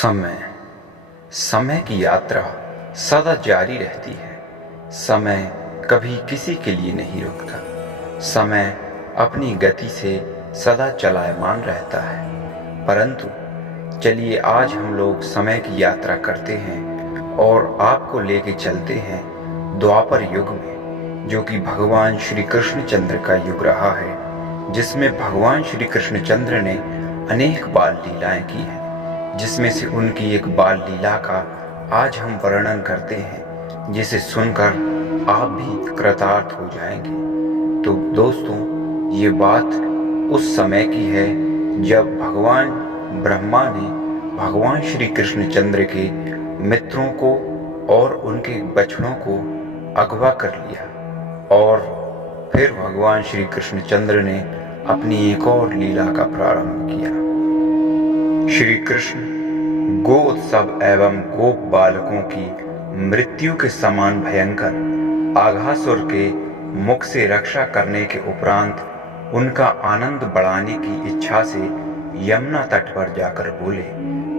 समय समय की यात्रा सदा जारी रहती है। समय कभी किसी के लिए नहीं रुकता। समय अपनी गति से सदा चलायमान रहता है। परंतु चलिए आज हम लोग समय की यात्रा करते हैं और आपको लेके चलते हैं द्वापर युग में, जो कि भगवान श्री कृष्णचंद्र का युग रहा है, जिसमें भगवान श्री कृष्णचंद्र ने अनेक बाल लीलाएं की हैं, जिसमें से उनकी एक बाल लीला का आज हम वर्णन करते हैं, जिसे सुनकर आप भी कृतार्थ हो जाएंगे। तो दोस्तों, ये बात उस समय की है जब भगवान ब्रह्मा ने भगवान श्री कृष्णचंद्र के मित्रों को और उनके बछड़ों को अगवा कर लिया, और फिर भगवान श्री कृष्णचंद्र ने अपनी एक और लीला का प्रारंभ किया। श्री कृष्ण गो उत्सव एवं गोप बालकों की मृत्यु के समान भयंकर आघासुर के मुख से रक्षा करने के उपरांत उनका आनंद बढ़ाने की इच्छा से यमुना तट पर जाकर बोले,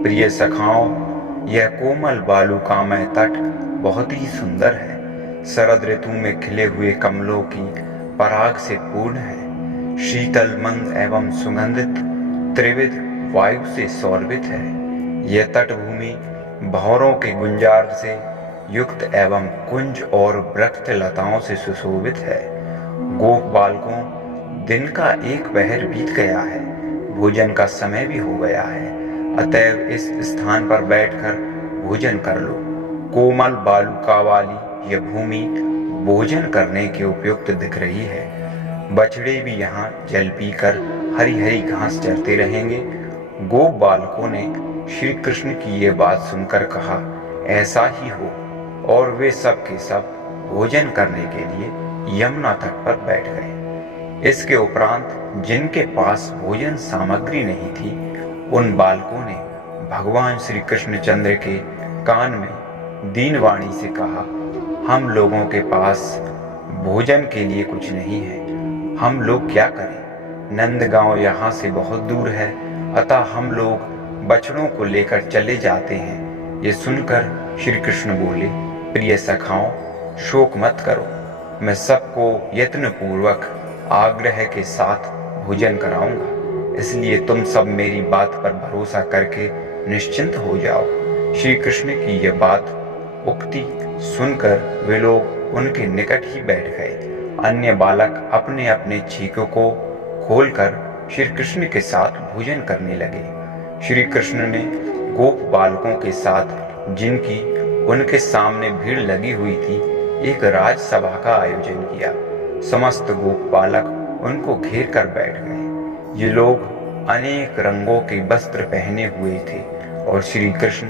प्रिय सखाओं, यह कोमल बालुकामय तट बहुत ही सुंदर है। शरद ऋतु में खिले हुए कमलों की पराग से पूर्ण है। शीतल मंद एवं सुगंधित त्रिविध वायु से शोभित है। यह तटभूमि भंवरों के गुंजार से युक्त एवं कुंज और वृक्ष लताओं से सुशोभित है। गोप बालकों, दिन का एक पहर बीत गया है, भोजन का समय भी हो गया है, अतएव इस स्थान पर बैठकर भोजन कर लो। कोमल बालुका वाली यह भूमि भोजन करने के उपयुक्त दिख रही है। बछड़े भी यहाँ जल पीकर हरी हरी घास चरते रहेंगे। गोप बालकों ने श्री कृष्ण की ये बात सुनकर कहा, ऐसा ही हो, और वे सब के सब भोजन करने के लिए यमुना तट पर बैठ गए। इसके उपरांत जिनके पास भोजन सामग्री नहीं थी, उन बालकों ने भगवान श्री कृष्णचंद्र के कान में दीनवाणी से कहा, हम लोगों के पास भोजन के लिए कुछ नहीं है, हम लोग क्या करें? नंदगांव यहाँ से बहुत दूर है, अतः हम लोग बछड़ों को लेकर चले जाते हैं। ये सुनकर श्री कृष्ण बोले, प्रिय सखाओं, शोक मत करो, मैं सबको यत्न पूर्वक आग्रह के साथ भोजन कराऊंगा, इसलिए तुम सब मेरी बात पर भरोसा करके निश्चिंत हो जाओ। श्री कृष्ण की यह बात उक्ति सुनकर वे लोग उनके निकट ही बैठ गए। अन्य बालक अपने अपने छीकों को खोलकर श्री कृष्ण के साथ भोजन करने लगे। श्री कृष्ण ने गोप बालकों के साथ, जिनकी उनके सामने भीड़ लगी हुई थी, एक राजसभा का आयोजन किया। समस्त गोप बालक उनको घेर कर बैठ गए। ये लोग अनेक रंगों के वस्त्र पहने हुए थे और श्री कृष्ण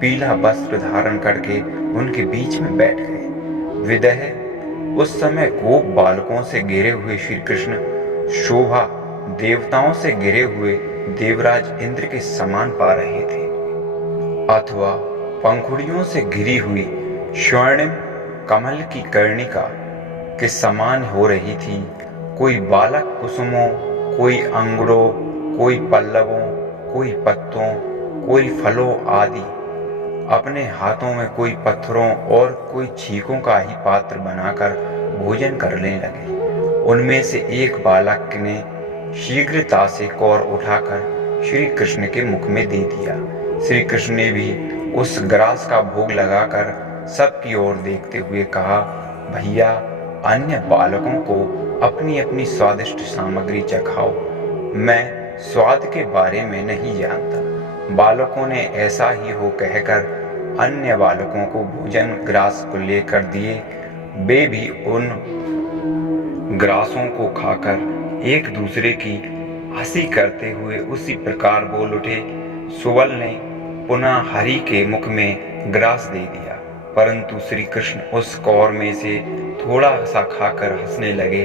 पीला वस्त्र धारण करके उनके बीच में बैठ गए। विदह उस समय गोप बालकों से घिरे हुए श्री कृष्ण शोभा देवताओं से घिरे हुए देवराज इंद्र के समान पा रहे थे, अथवा पंखुड़ियों से घिरी हुई स्वर्णिम कमल की कर्णिका के समान हो रही थी। कोई बालक कुसुमों, कोई अंगुरों, कोई पल्लवों, कोई पत्तों, कोई फलों आदि अपने हाथों में, कोई पत्थरों और कोई छीकों का ही पात्र बनाकर भोजन करने लगे। उनमें से एक बालक ने शीघ्रता से कौर उठाकर श्री कृष्ण के मुख में दे दिया। श्री कृष्ण ने भी उस ग्रास का भोग लगाकर सबकी ओर देखते हुए कहा, भैया, अन्य बालकों को अपनी अपनी स्वादिष्ट सामग्री चखाओ, मैं स्वाद के बारे में नहीं जानता। बालकों ने ऐसा ही हो कहकर अन्य बालकों को भोजन ग्रास को लेकर दिए। वे भी उन ग्रासों को खाकर एक दूसरे की हंसी करते हुए उसी प्रकार बोल उठे। सुबल ने पुनः हरि के मुख में ग्रास दे दिया, परंतु श्री कृष्ण उस कौर में से थोड़ा सा खाकर हंसने लगे।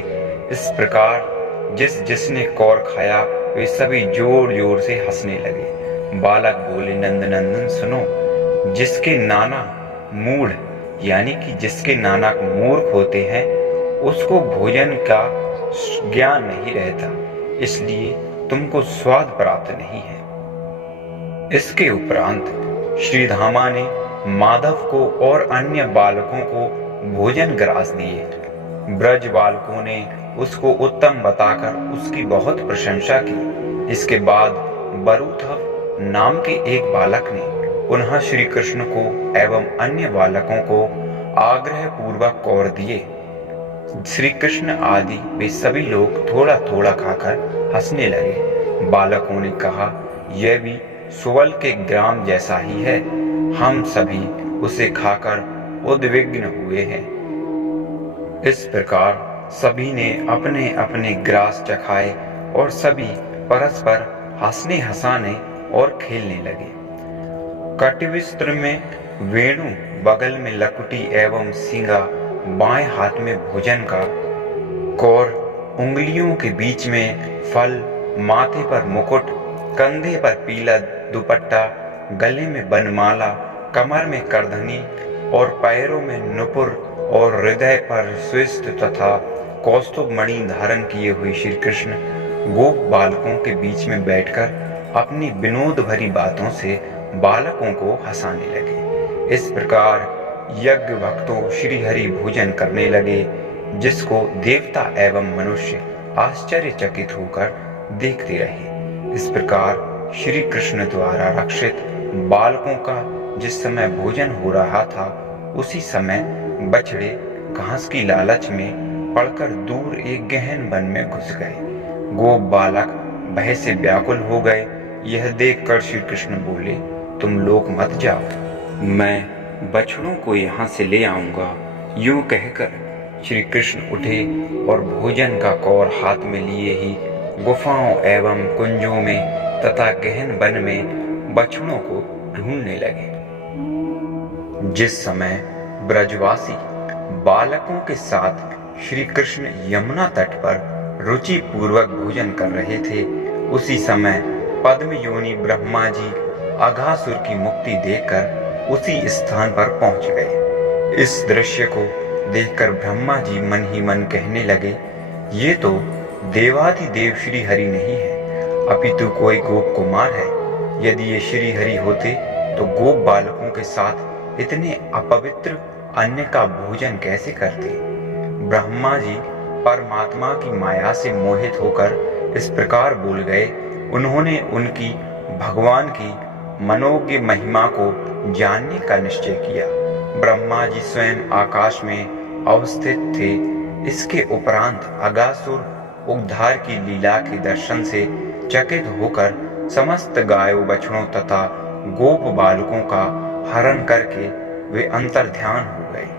इस प्रकार जिसने कौर खाया वे सभी जोर जोर से हंसने लगे। बालक बोले, नंदनंदन सुनो, जिसके नाना मूढ़ यानी कि जिसके नाना मूर्ख होते हैं, उसको भोजन का ज्ञान नहीं रहता, इसलिए तुमको स्वाद प्राप्त नहीं है। इसके उपरांत श्रीधामा ने माधव को और अन्य बालकों को भोजन ग्रास दिए। ब्रज बालकों ने उसको उत्तम बताकर उसकी बहुत प्रशंसा की। इसके बाद बरूथव नाम के एक बालक ने पुनः श्री कृष्ण को एवं अन्य बालकों को आग्रह पूर्वक कौर दिए। श्री कृष्ण आदि वे सभी लोग थोड़ा थोड़ा खाकर हंसने लगे। बालकों ने कहा, यह भी सुवल के ग्राम जैसा ही है, हम सभी उसे खाकर उद्विग्न हुए हैं। इस प्रकार सभी ने अपने अपने ग्रास चखाए और सभी परस्पर हंसने हंसाने और खेलने लगे। कटिविस्त्र में वेणु, बगल में लकुटी एवं सींगा, बाएं हाथ में भोजन का कौर, उंगलियों के बीच में फल, माथे पर मुकुट, कंधे पर पीला दुपट्टा, गले में बनमाला, कमर में करधनी और पैरों में नुपुर और हृदय पर स्विष्ट तथा कौस्तुभ मणि धारण किए हुए श्री कृष्ण गोप बालकों के बीच में बैठकर अपनी विनोद भरी बातों से बालकों को हंसाने लगे। इस प्रकार यज्ञ भक्तों श्री हरि भोजन करने लगे, जिसको देवता एवं मनुष्य आश्चर्यचकित होकर देखते रहे। इस प्रकार श्री कृष्ण द्वारा रक्षित बालकों का जिस समय भोजन हो रहा था, उसी समय बछड़े घास की लालच में पड़कर दूर एक गहन वन में घुस गए। गोप बालक भय से व्याकुल हो गए। यह देखकर श्री कृष्ण बोले, तुम लोग मत जाओ, मैं बछड़ों को यहाँ से ले आऊंगा। यूं कहकर श्री कृष्ण उठे और भोजन का कौर हाथ में लिए ही गुफाओं एवं कुंजों में तथा गहन वन में बछड़ों को ढूंढने लगे। जिस समय ब्रजवासी बालकों के साथ श्री कृष्ण यमुना तट पर रुचि पूर्वक भोजन कर रहे थे, उसी समय पद्म योनि ब्रह्मा जी अघासुर की मुक्ति देकर उसी स्थान पर पहुंच गए। इस दृश्य को देखकर ब्रह्मा जी मन ही मन कहने लगे, ये तो देवाधिदेव श्री हरि नहीं है, अपितु कोई गोप कुमार है। यदि ये श्री हरि होते तो गोप बालकों के साथ इतने अपवित्र अन्न का भोजन कैसे करते। ब्रह्मा जी परमात्मा की माया से मोहित होकर इस प्रकार बोल गए। उन्होंने उनकी भगवान की मनोज्ञ महिमा को जानने का निश्चय किया। ब्रह्मा जी स्वयं आकाश में अवस्थित थे। इसके उपरांत अघासुर उद्धार की लीला के दर्शन से चकित होकर समस्त गायों, बछड़ों तथा गोप बालकों का हरण करके वे अंतर्ध्यान हो गए।